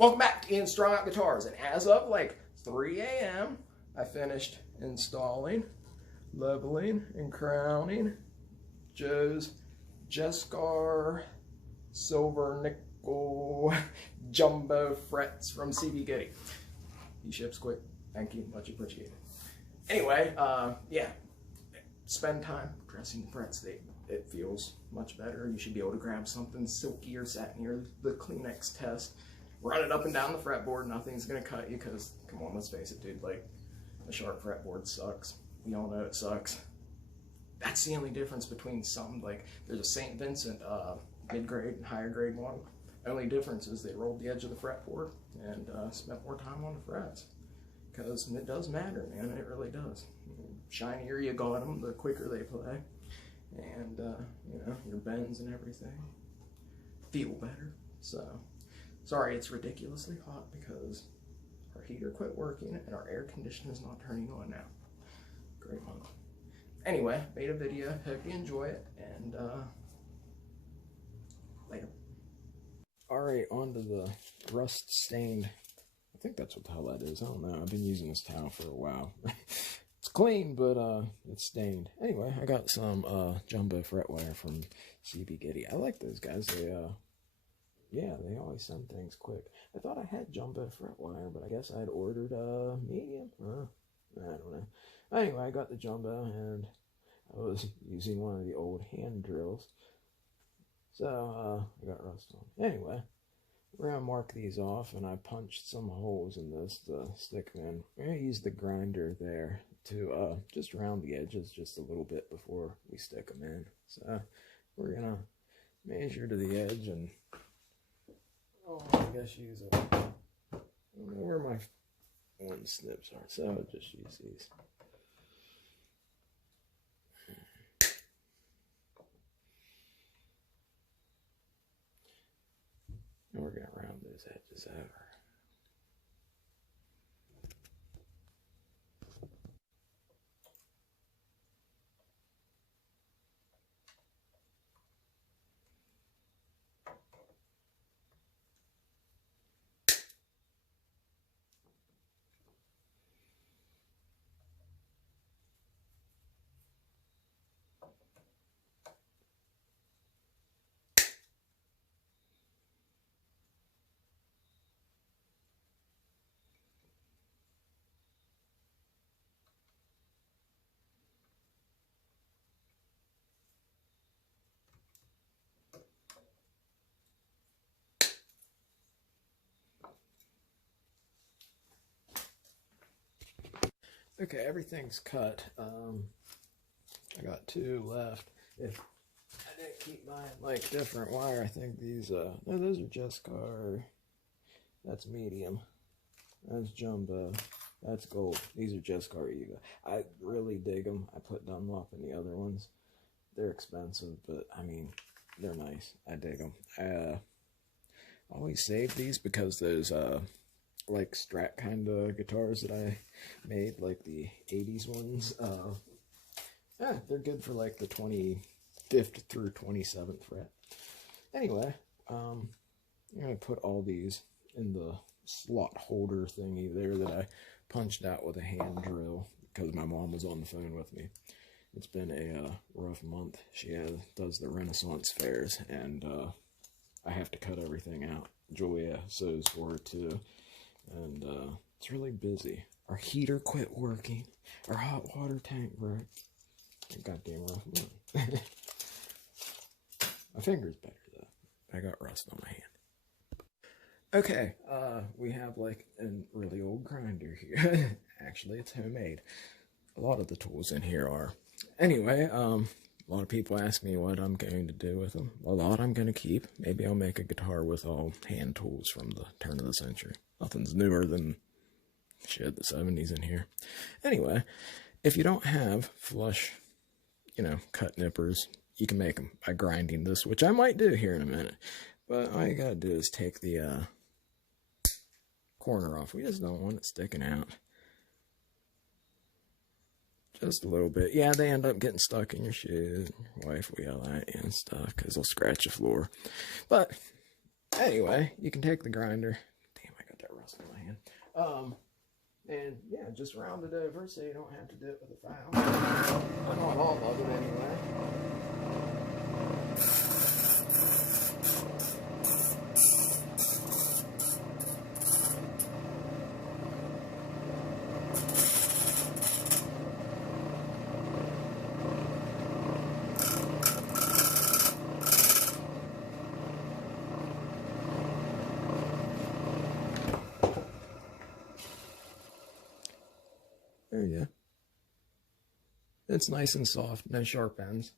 Welcome back to Ian Strung Out Guitars, and as of like 3 a.m. I finished installing, leveling, and crowning Joe's Jescar silver nickel jumbo frets from CB Goody. He ships quick. Thank you, much appreciated. Anyway, yeah, spend time pressing the frets. It feels much better. You should be able to grab something silky or satiny, the Kleenex test. Run it up and down the fretboard, nothing's gonna cut you, because, come on, let's face it, dude, like, a sharp fretboard sucks. We all know it sucks. That's the only difference between some, like, there's a St. Vincent mid-grade and higher grade one. Only difference is they rolled the edge of the fretboard and spent more time on the frets. Because it does matter, man, it really does. The shinier you got them, the quicker they play. And, you know, your bends and everything feel better, so. Sorry, it's ridiculously hot because our heater quit working and our air conditioner is not turning on now. Great month. Anyway, made a video. Hope you enjoy it, and later. Alright, on to the rust-stained, I think that's what the hell that is. I don't know. I've been using this towel for a while. It's clean, but it's stained. Anyway, I got some jumbo fret wire from CB Goody. I like those guys. Yeah, they always send things quick. I thought I had jumbo fret wire, but I guess I'd ordered medium. I don't know. Anyway, I got the jumbo, and I was using one of the old hand drills. So, I got rust on. Anyway, we're going to mark these off, and I punched some holes in this to stick them in. We're going to use the grinder there to just round the edges just a little bit before we stick them in. So, we're going to measure to the edge and I guess use it. I don't know where my one snips are, so I'll just use these. And we're going to round those edges over. Okay, everything's cut. I got 2 left. If I didn't keep buying like different wire, I think these no, those are Jescar. That's medium. That's jumbo. That's gold. These are Jescar Eva. I really dig them. I put Dunlop in the other ones. They're expensive, but I mean, they're nice. I dig them. I always save these because those like Strat kind of guitars that I made, like the 80s ones, yeah, they're good for like the 25th through 27th fret. Anyway, I'm going to put all these in the slot holder thingy there that I punched out with a hand drill because my mom was on the phone with me. It's been a rough month. She does the Renaissance fairs, and I have to cut everything out. Julia sews for her too. And it's really busy. Our heater quit working. Our hot water tank broke. Goddamn rough month. My finger's better though. I got rust on my hand. Okay, we have like a really old grinder here. Actually, it's homemade. A lot of the tools in here are. Anyway, a lot of people ask me what I'm going to do with them. A lot I'm going to keep. Maybe I'll make a guitar with all hand tools from the turn of the century. Nothing's newer than, shit, the 70s in here. Anyway, if you don't have flush, you know, cut nippers, you can make them by grinding this, which I might do here in a minute. But all you gotta do is take the corner off. We just don't want it sticking out. Just a little bit. Yeah, they end up getting stuck in your shoes. Your wife will yell at you and stuff because they'll scratch the floor. But anyway, you can take the grinder. Damn, And yeah, just round it over so you don't have to do it with a file. Not all of it anyway. There you go. It's nice and soft, no sharp ends.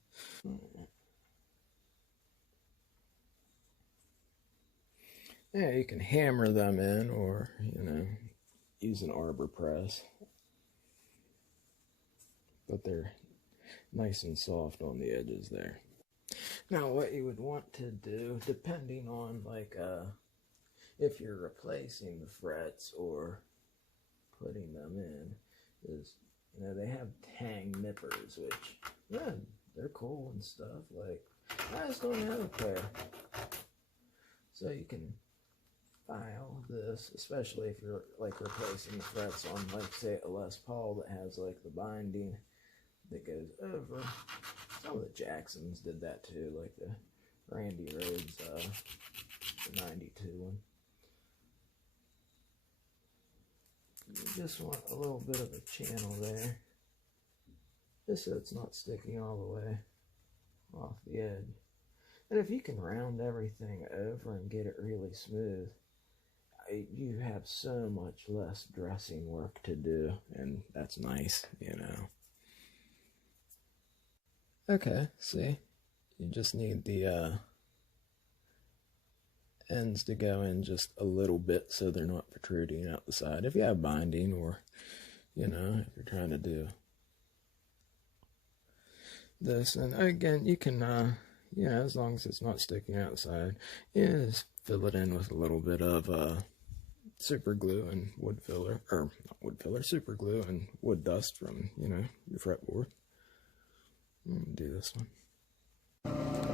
Yeah, you can hammer them in or, use an arbor press. But they're nice and soft on the edges there. Now what you would want to do, depending on if you're replacing the frets or putting them in, is they have tang nippers, which they're cool and stuff. Like I just don't have a pair, so you can file this, especially if you're like replacing the frets on like say a Les Paul that has like the binding that goes over. Some of the Jacksons did that too, like the Randy Rhoads, the 92 one. You just want a little bit of a channel there, just so it's not sticking all the way off the edge. And if you can round everything over and get it really smooth, you have so much less dressing work to do, and that's nice, Okay, see, you just need the ends to go in just a little bit so they're not protruding out the side. If you have binding or, if you're trying to do this, and again, you can, as long as it's not sticking outside, just fill it in with a little bit of super glue and wood filler, or not wood filler, super glue and wood dust from, your fretboard. I'm going to do this one.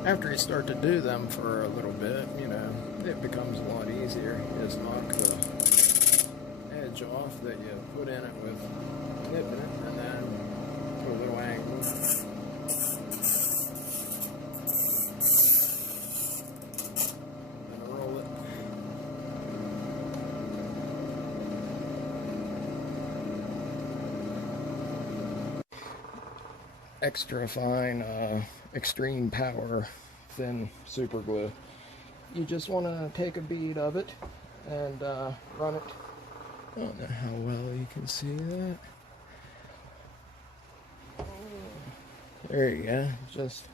After you start to do them for a little bit, it becomes a lot easier. You just knock the edge off that you put in it with nipping it, and then put a little angle. And roll it. Extra fine, extreme power, thin super glue. You just want to take a bead of it and run it. I don't know how well you can see that. There you go. Just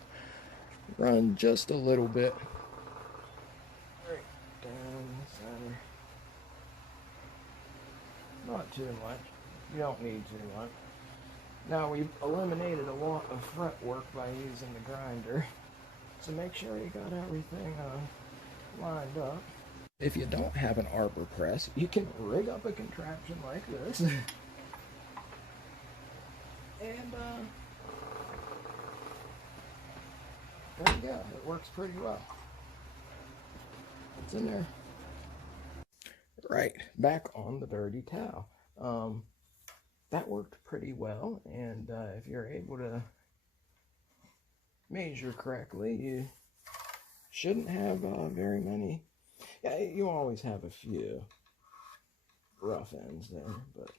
run just a little bit. Right down the center. Not too much. You don't need too much. Now we've eliminated a lot of fret work by using the grinder, so make sure you got everything lined up. If you don't have an arbor press, you can rig up a contraption like this, and there you go. It works pretty well. It's in there. Right, back on the dirty towel. That worked pretty well, and if you're able to measure correctly, you shouldn't have very many. Yeah, you always have a few rough ends there, but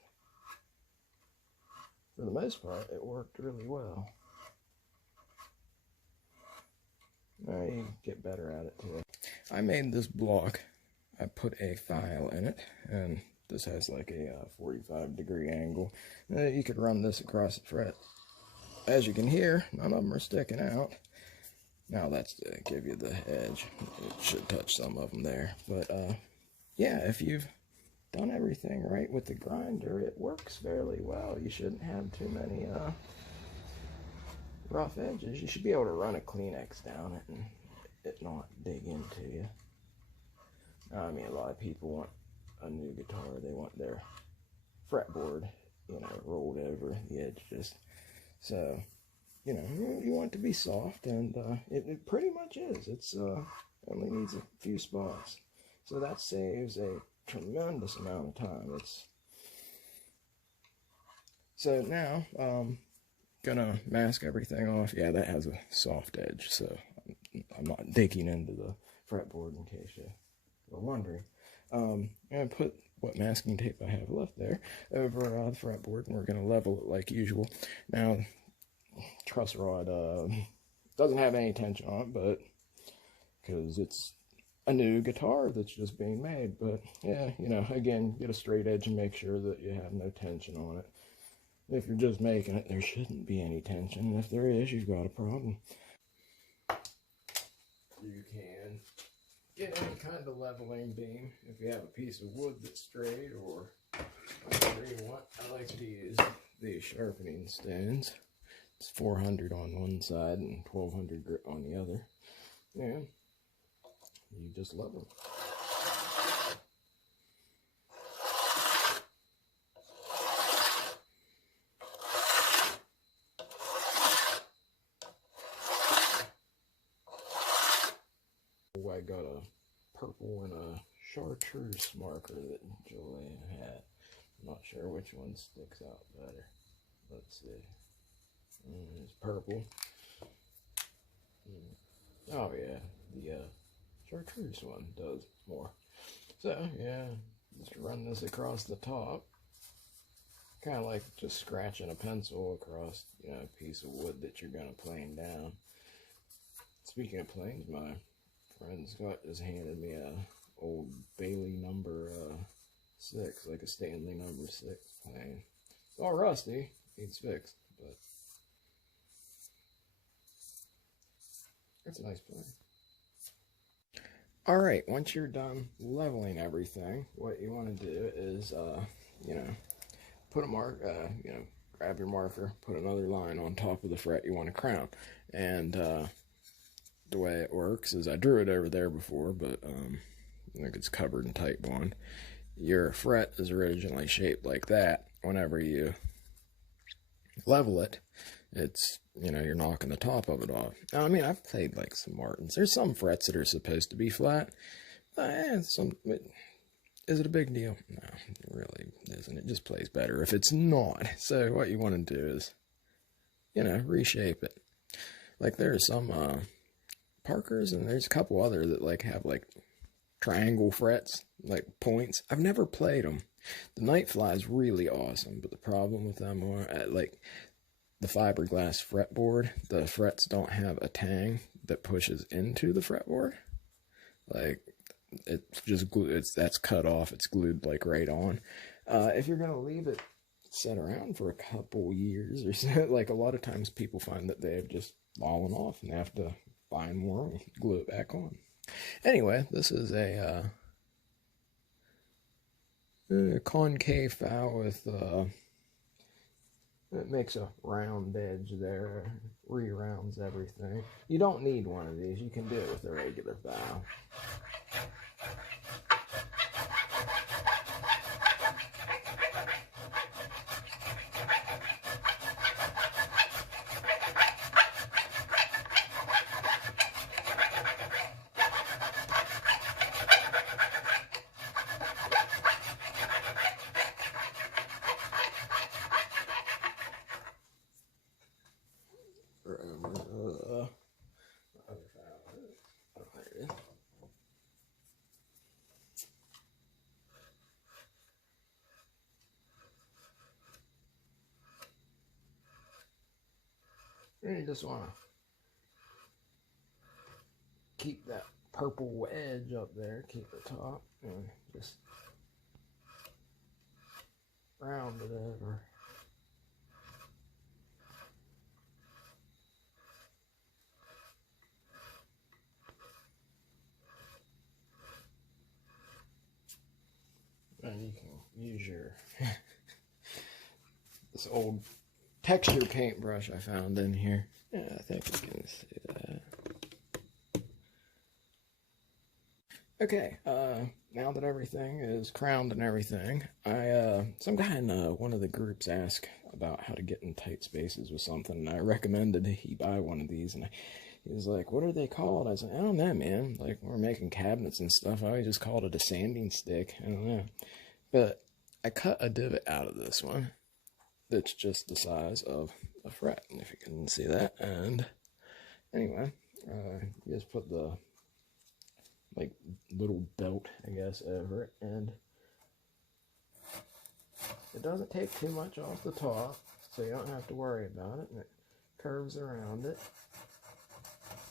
for the most part, it worked really well. Now you get better at it too. I made this block. I put a file in it, and this has like a 45-degree angle. You could run this across the fret. As you can hear, none of them are sticking out. Now that's to give you the edge. It should touch some of them there. But yeah, if you've done everything right with the grinder, it works fairly well. You shouldn't have too many rough edges. You should be able to run a Kleenex down it and it not dig into you. I mean, a lot of people want a new guitar. They want their fretboard, rolled over the edges. So, you want it to be soft, and it pretty much is. It's only needs a few spots. So that saves a tremendous amount of time. So now, gonna mask everything off. Yeah, that has a soft edge, so I'm not digging into the fretboard in case you were wondering. I'm gonna put what masking tape I have left there over the fretboard, and we're gonna level it like usual. Now, truss rod doesn't have any tension on it, but because it's a new guitar that's just being made. But yeah, you know, again, get a straight edge and make sure that you have no tension on it. If you're just making it, there shouldn't be any tension, and if there is, you've got a problem. You can get any kind of leveling beam if you have a piece of wood that's straight, or whatever you want. I like to use these sharpening stones. It's 400 on one side and 1200 grit on the other. And you just level them. I got a purple and a chartreuse marker that Julian had. I'm not sure which one sticks out better. Let's see. It's purple. Oh yeah, the chartreuse one does more. So yeah, just run this across the top. Kind of like just scratching a pencil across, you know, a piece of wood that you're gonna plane down. Speaking of planes, my friend Scott just handed me a old Bailey number 6, like a Stanley number 6 plane. It's all rusty, needs fixed, but it's a nice plane. Alright, once you're done leveling everything, what you want to do is, you know, put a mark, you know, grab your marker, put another line on top of the fret you want to crown. And the way it works is, I drew it over there before, but I think it's covered in tight bond. Your fret is originally shaped like that. Whenever you level it, it's, you know, you're knocking the top of it off. Now, I mean, I've played like some Martins. There's some frets that are supposed to be flat. Is it a big deal? No, it really isn't. It just plays better if it's not. So what you want to do is, you know, reshape it. Like there are some Parkers, and there's a couple other that like have like triangle frets, like points. I've never played them. The Nightfly is really awesome, but the problem with them are like the fiberglass fretboard, the frets don't have a tang that pushes into the fretboard. Like it's just glue. That's cut off. It's glued like right on. If you're gonna leave it set around for a couple years or so, like a lot of times people find that they have just fallen off and they have to buy more and glue it back on. Anyway, this is a concave foul with it makes a round edge there, re-rounds everything. You don't need one of these. You can do it with a regular foul. And you just want to keep that purple wedge up there, keep the top, and just round it over. And you can use your this old texture paintbrush I found in here. Yeah, I think you can see that. Okay, now that everything is crowned and everything, some guy in one of the groups asked about how to get in tight spaces with something, and I recommended he buy one of these, and he was like, what are they called? I was like, I don't know, man. Like, we're making cabinets and stuff. I always just called it a sanding stick. I don't know. But I cut a divot out of this one that's just the size of a fret, if you can see that. And anyway, you just put the like little belt, I guess, over it, and it doesn't take too much off the top, so you don't have to worry about it. And it curves around it,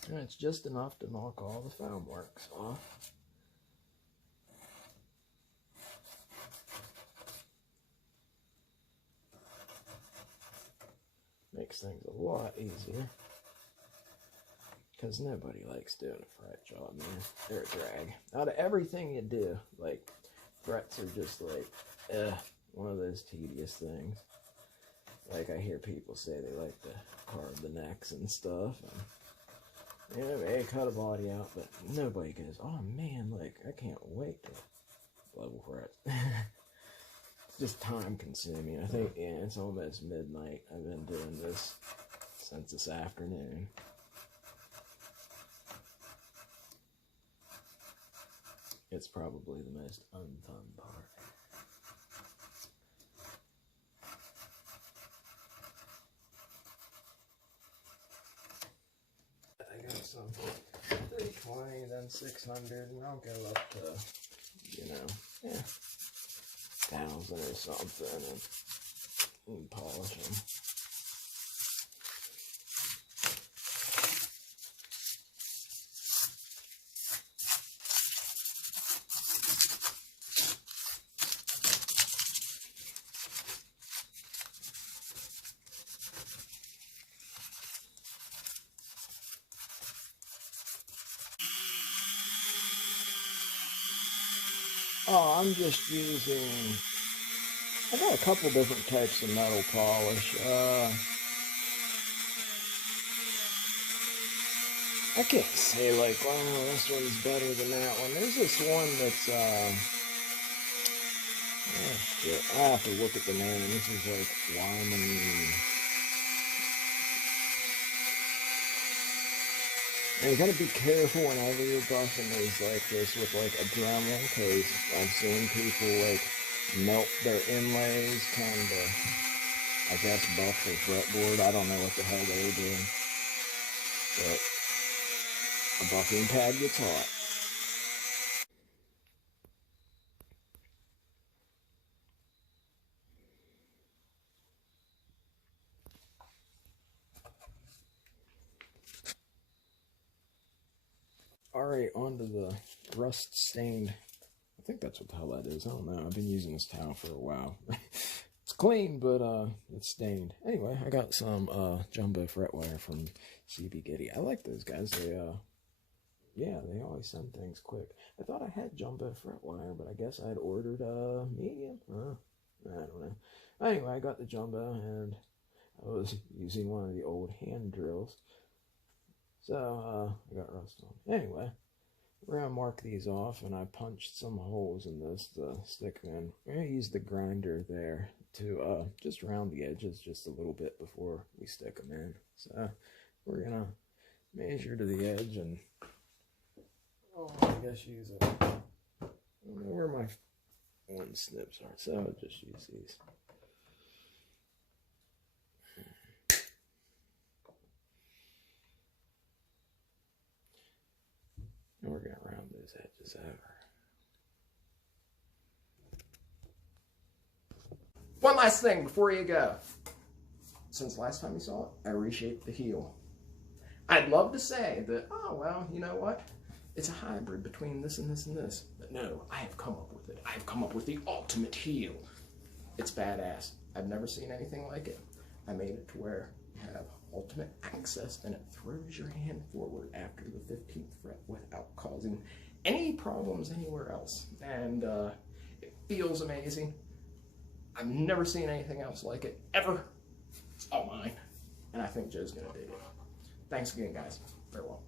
and it's just enough to knock all the foam marks off. Makes things a lot easier, because nobody likes doing a fret job, man. They're a drag. Out of everything you do, like, frets are just like, one of those tedious things. Like, I hear people say they like to carve the necks and stuff, and, you know, they cut a body out, but nobody goes, oh man, like, I can't wait to level fret. It's just time consuming. I think, yeah, it's almost midnight. I've been doing this since this afternoon. It's probably the most unfun part. I got some 320, then 600, and I'll go up to, you know, yeah, 1,000 or something, and polish them. Oh, I'm just using, I got a couple different types of metal polish. I can't say like, wow, this one's better than that one. There's this one that's, oh shit, I have to look at the name. This is like Lyman. And you gotta be careful whenever you're buffing these like this with like a Dremel, because I've seen people like melt their inlays, kind of, I guess, buff their fretboard. I don't know what the hell they were doing, but a buffing pad gets hot. Alright, onto the rust stained, I think that's what the hell that is. I don't know. I've been using this towel for a while. It's clean, but it's stained. Anyway, I got some jumbo fret wire from CB Giddy. I like those guys. They yeah, they always send things quick. I thought I had jumbo fret wire, but I guess I had ordered medium. I don't know. Anyway, I got the jumbo, and I was using one of the old hand drills. So, I got rust on. Anyway, we're going to mark these off, and I punched some holes in this to stick them in. We're going to use the grinder there to just round the edges just a little bit before we stick them in. So, we're going to measure to the edge and, oh, I guess use a, I don't know where my one snips are, so I'll just use these. And we're going to round those edges over. One last thing before you go. Since last time you saw it, I reshaped the heel. I'd love to say that, oh, well, you know what? It's a hybrid between this and this and this. But no, I have come up with it. I have come up with the ultimate heel. It's badass. I've never seen anything like it. I made it to where you have ultimate access, and it throws your hand forward after the 15th fret without causing any problems anywhere else. And it feels amazing. I've never seen anything else like it, ever. It's all mine. And I think Joe's gonna dig it. Thanks again, guys. Farewell.